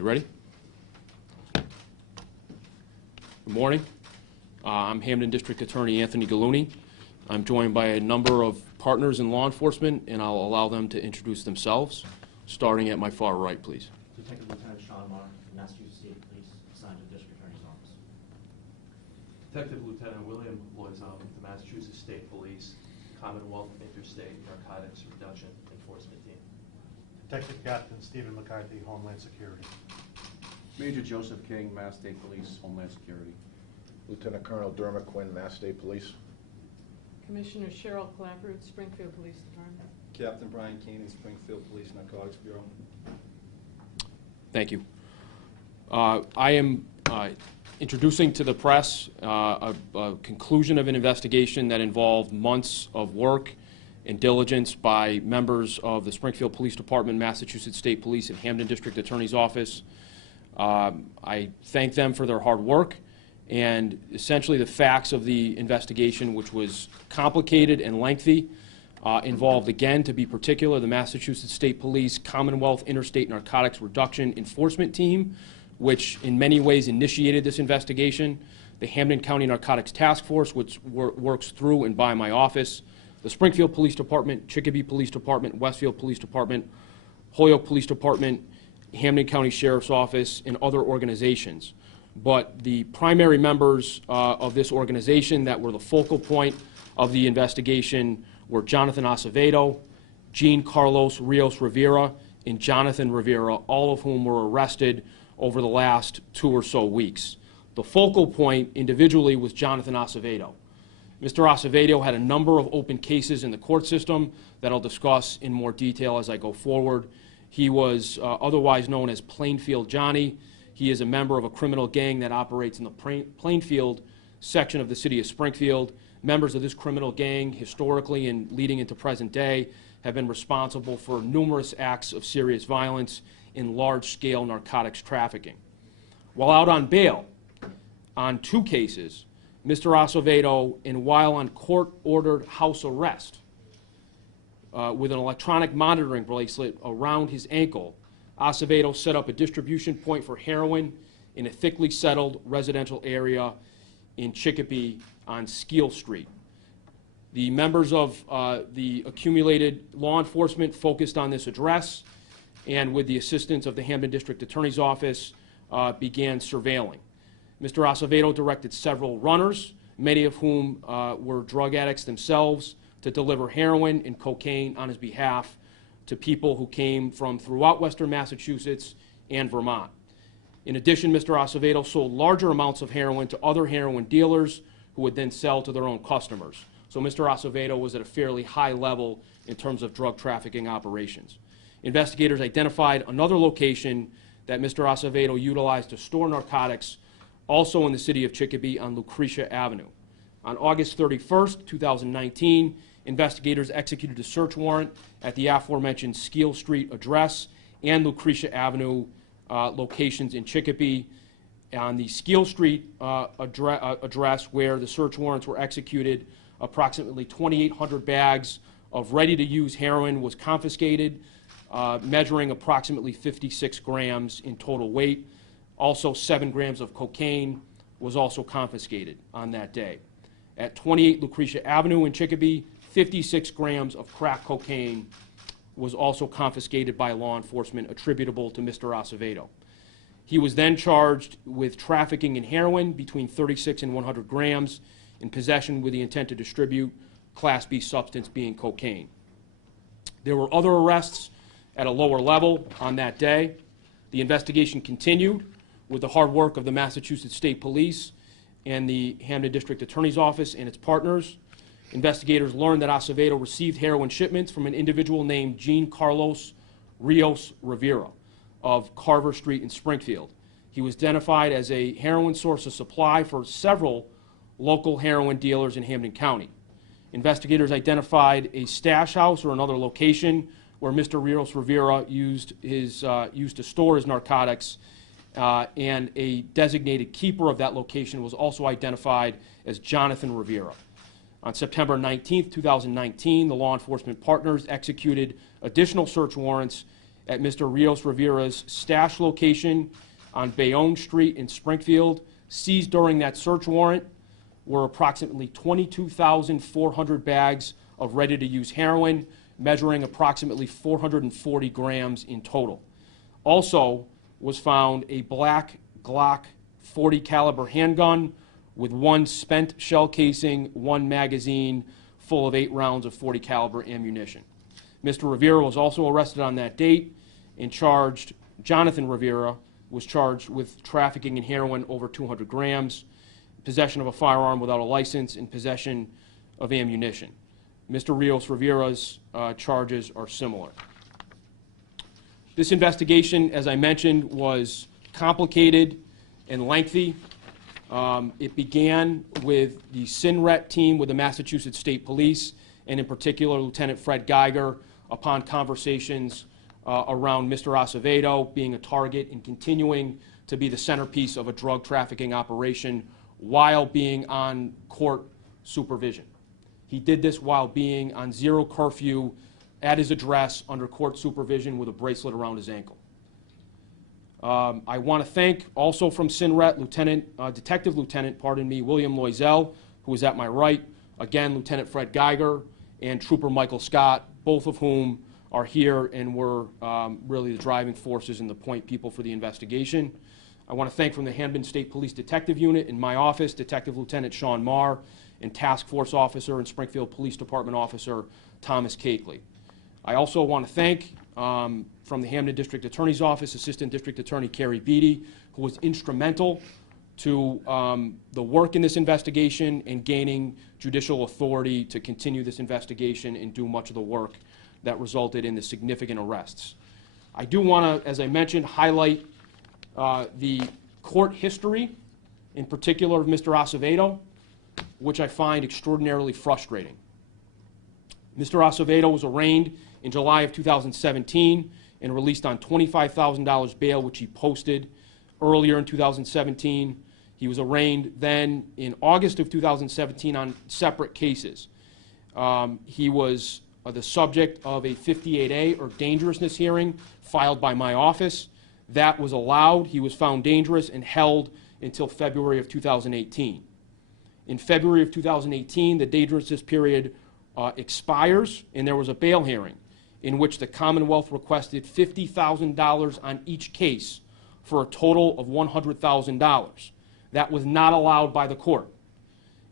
Everybody ready? Good morning. I'm Hampden District Attorney Anthony Gulluni. I'm joined by a number of partners in law enforcement, and I'll allow them to introduce themselves, starting at my far right, please. Detective Lieutenant Sean Mark, Massachusetts State Police, assigned to the District Attorney's Office. Detective Lieutenant William Loizon, the Massachusetts State Police, Commonwealth Interstate Narcotics Reduction Enforcement Team. Detective Captain Stephen McCarthy, Homeland Security. Major Joseph King, Mass State Police, Homeland Security. Lieutenant Colonel Dermot Quinn, Mass State Police. Commissioner Cheryl Clafford, Springfield Police Department. Captain Brian Keenan, Springfield Police Narcotics Bureau. Thank you. I am introducing to the press a conclusion of an investigation that involved months of work and diligence by members of the Springfield Police Department, Massachusetts State Police, and Hampden District Attorney's Office. I thank them for their hard work, and essentially the facts of the investigation, which was complicated and lengthy, involved, again, to be particular, the Massachusetts State Police Commonwealth Interstate Narcotics Reduction Enforcement Team, which in many ways initiated this investigation, the Hampden County Narcotics Task Force, which works through and by my office, the Springfield Police Department, Chicopee Police Department, Westfield Police Department, Holyoke Police Department, Hampden County Sheriff's Office, and other organizations. But the primary members of this organization that were the focal point of the investigation were Jonathan Acevedo, Jean Carlos Rios Rivera, and Jonathan Rivera, all of whom were arrested over the last 2 or so weeks. The focal point individually was Jonathan Acevedo. Mr. Acevedo had a number of open cases in the court system that I'll discuss in more detail as I go forward. He was otherwise known as Plainfield Johnny. He is a member of a criminal gang that operates in the Plainfield section of the city of Springfield. Members of this criminal gang, historically and leading into present day, have been responsible for numerous acts of serious violence in large-scale narcotics trafficking. While out on bail on 2 cases, Mr. Acevedo, and while on court-ordered house arrest with an electronic monitoring bracelet around his ankle, Acevedo set up a distribution point for heroin in a thickly settled residential area in Chicopee on Skeel Street. The members of the accumulated law enforcement focused on this address, and with the assistance of the Hampden District Attorney's Office, began surveilling. Mr. Acevedo directed several runners, many of whom were drug addicts themselves, to deliver heroin and cocaine on his behalf to people who came from throughout Western Massachusetts and Vermont. In addition, Mr. Acevedo sold larger amounts of heroin to other heroin dealers who would then sell to their own customers. So Mr. Acevedo was at a fairly high level in terms of drug trafficking operations. Investigators identified another location that Mr. Acevedo utilized to store narcotics, also in the city of Chicopee on Lucretia Avenue. On August 31st, 2019, investigators executed a search warrant at the aforementioned Skeel Street address and Lucretia Avenue locations in Chicopee. On the Skeel Street address where the search warrants were executed, approximately 2,800 bags of ready-to-use heroin was confiscated, measuring approximately 56 grams in total weight. Also, 7 grams of cocaine was also confiscated on that day. At 28 Lucretia Avenue in Chicopee, 56 grams of crack cocaine was also confiscated by law enforcement attributable to Mr. Acevedo. He was then charged with trafficking in heroin between 36 and 100 grams in possession with the intent to distribute, Class B substance being cocaine. There were other arrests at a lower level on that day. The investigation continued with the hard work of the Massachusetts State Police and the Hampden District Attorney's Office and its partners. Investigators learned that Acevedo received heroin shipments from an individual named Jean Carlos Rios Rivera of Carver Street in Springfield. He was identified as a heroin source of supply for several local heroin dealers in Hampden County. Investigators identified a stash house or another location where Mr. Rios Rivera used to store his narcotics, and a designated keeper of that location was also identified as Jonathan Rivera. On September 19, 2019, the law enforcement partners executed additional search warrants at Mr. Rios Rivera's stash location on Bayonne Street in Springfield. Seized during that search warrant were approximately 22,400 bags of ready-to-use heroin, measuring approximately 440 grams in total. Also was found a black Glock 40 caliber handgun with 1 spent shell casing, 1 magazine full of 8 rounds of 40 caliber ammunition. Mr. Rivera was also arrested on that date and charged. Jonathan Rivera was charged with trafficking in heroin over 200 grams, possession of a firearm without a license, and possession of ammunition. Mr. Rios Rivera's charges are similar. This investigation, as I mentioned, was complicated and lengthy. It began with the SINRET team with the Massachusetts State Police, and in particular Lieutenant Fred Geiger, upon conversations around Mr. Acevedo being a target and continuing to be the centerpiece of a drug trafficking operation while being on court supervision. He did this while being on zero curfew at his address under court supervision with a bracelet around his ankle. I want to thank also from SINRET Detective Lieutenant William Loisel, who is at my right, again Lieutenant Fred Geiger and Trooper Michael Scott, both of whom are here and were really the driving forces and the point people for the investigation. I want to thank from the Hampden State Police Detective Unit in my office, Detective Lieutenant Sean Marr, and Task Force Officer and Springfield Police Department Officer Thomas Cakeley. I also want to thank from the Hampden District Attorney's Office, Assistant District Attorney Carrie Beatty, who was instrumental to the work in this investigation and gaining judicial authority to continue this investigation and do much of the work that resulted in the significant arrests. I do want to, as I mentioned, highlight the court history, in particular of Mr. Acevedo, which I find extraordinarily frustrating. Mr. Acevedo was arraigned in July of 2017 and released on $25,000 bail, which he posted earlier in 2017. He was arraigned then in August of 2017 on separate cases. He was the subject of a 58A, or dangerousness hearing, filed by my office. That was allowed. He was found dangerous and held until February of 2018. In February of 2018, the dangerousness period expires, and there was a bail hearing in which the Commonwealth requested $50,000 on each case for a total of $100,000. That was not allowed by the court.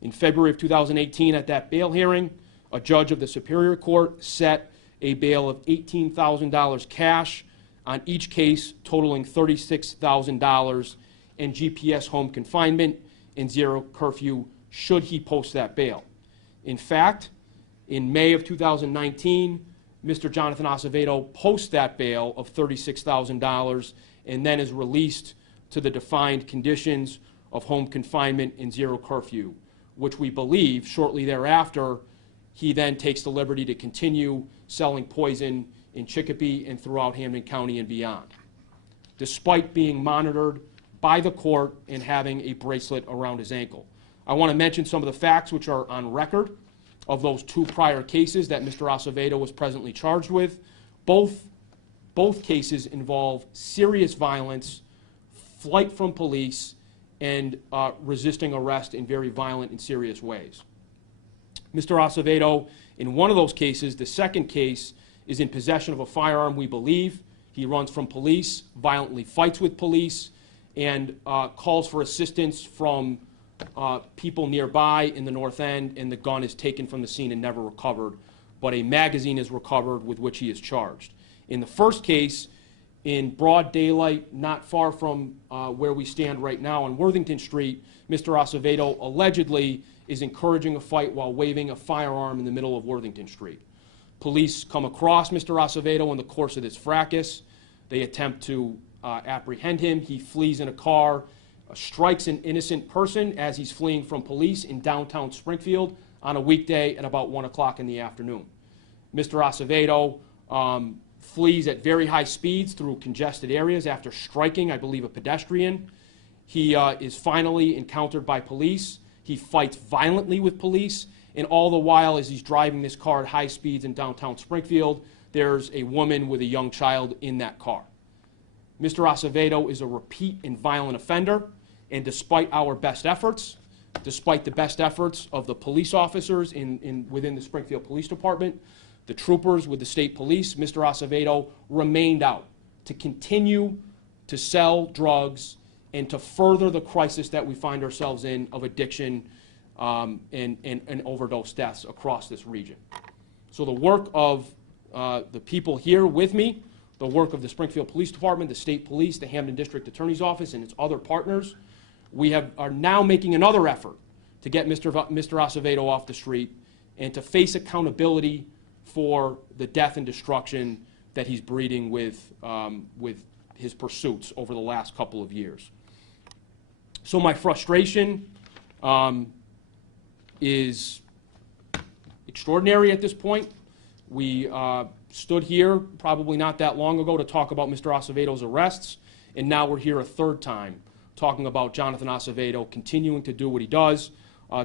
In February of 2018, at that bail hearing, a judge of the Superior Court set a bail of $18,000 cash on each case, totaling $36,000, and GPS home confinement and zero curfew should he post that bail. In fact, in May of 2019, Mr. Jonathan Acevedo posts that bail of $36,000 and then is released to the defined conditions of home confinement and zero curfew, which we believe shortly thereafter he then takes the liberty to continue selling poison in Chicopee and throughout Hampden County and beyond, despite being monitored by the court and having a bracelet around his ankle. I want to mention some of the facts which are on record of those 2 prior cases that Mr. Acevedo was presently charged with. Both cases involve serious violence, flight from police, and resisting arrest in very violent and serious ways. Mr. Acevedo, in one of those cases, the second case, is in possession of a firearm, we believe. He runs from police, violently fights with police, and calls for assistance from people nearby in the north end, and the gun is taken from the scene and never recovered, but a magazine is recovered with which he is charged. In the first case, in broad daylight, not far from where we stand right now on Worthington Street, Mr. Acevedo allegedly is encouraging a fight while waving a firearm in the middle of Worthington Street. Police come across Mr. Acevedo in the course of this fracas. They attempt to apprehend him. He flees in a car, strikes an innocent person as he's fleeing from police in downtown Springfield on a weekday at about 1 o'clock in the afternoon. Mr. Acevedo flees at very high speeds through congested areas after striking, I believe, a pedestrian. He is finally encountered by police. He fights violently with police, and all the while as he's driving this car at high speeds in downtown Springfield, there's a woman with a young child in that car. Mr. Acevedo is a repeat and violent offender, and despite our best efforts, despite the best efforts of the police officers within the Springfield Police Department, the troopers with the state police, Mr. Acevedo remained out to continue to sell drugs and to further the crisis that we find ourselves in of addiction and overdose deaths across this region. So the work of the people here with me, the work of the Springfield Police Department, the State Police, the Hampden District Attorney's Office, and its other partners, we are now making another effort to get Mr. Acevedo off the street and to face accountability for the death and destruction that he's breeding with his pursuits over the last couple of years. So my frustration is extraordinary at this point. We stood here probably not that long ago to talk about Mr. Acevedo's arrests, and now we're here a third time talking about Jonathan Acevedo continuing to do what he does,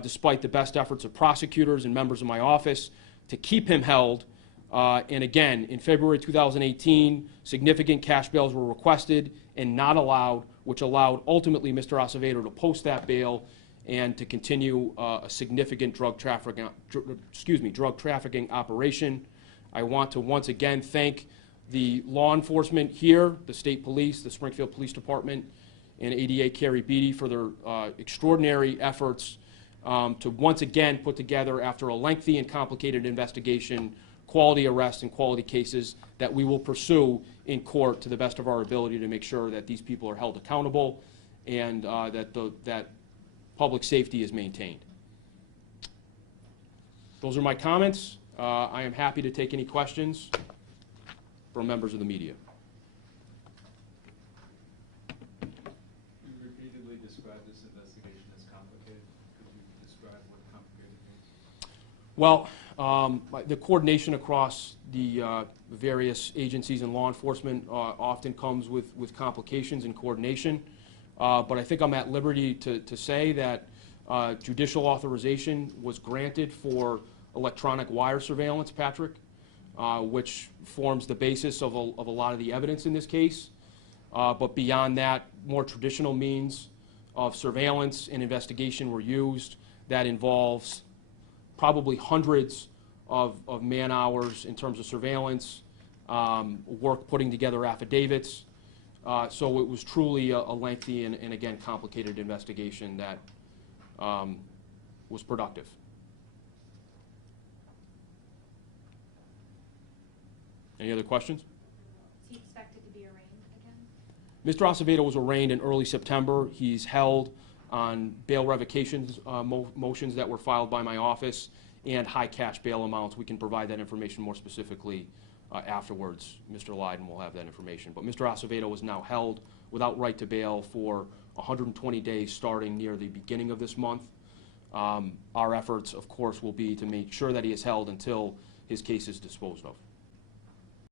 despite the best efforts of prosecutors and members of my office to keep him held. And again, in February 2018, significant cash bails were requested and not allowed, which allowed ultimately Mr. Acevedo to post that bail and to continue a significant drug trafficking operation. I want to once again thank the law enforcement here, the state police, the Springfield Police Department, and ADA Carrie Beatty for their extraordinary efforts to once again put together, after a lengthy and complicated investigation, quality arrests and quality cases that we will pursue in court to the best of our ability to make sure that these people are held accountable and that public safety is maintained. Those are my comments. I am happy to take any questions from members of the media. You repeatedly described this investigation as complicated. Could you describe what complicated means? Well, the coordination across the various agencies and law enforcement often comes with complications and coordination. But I think I'm at liberty to say that judicial authorization was granted for electronic wire surveillance, Patrick, which forms the basis of a lot of the evidence in this case. But beyond that, more traditional means of surveillance and investigation were used that involves probably hundreds of man-hours in terms of surveillance, work putting together affidavits. So it was truly a lengthy and again, complicated investigation that was productive. Any other questions? Is he expected to be arraigned again? Mr. Acevedo was arraigned in early September. He's held on bail revocations motions that were filed by my office and high cash bail amounts. We can provide that information more specifically afterwards. Mr. Lydon will have that information. But Mr. Acevedo is now held without right to bail for 120 days starting near the beginning of this month. Our efforts, of course, will be to make sure that he is held until his case is disposed of.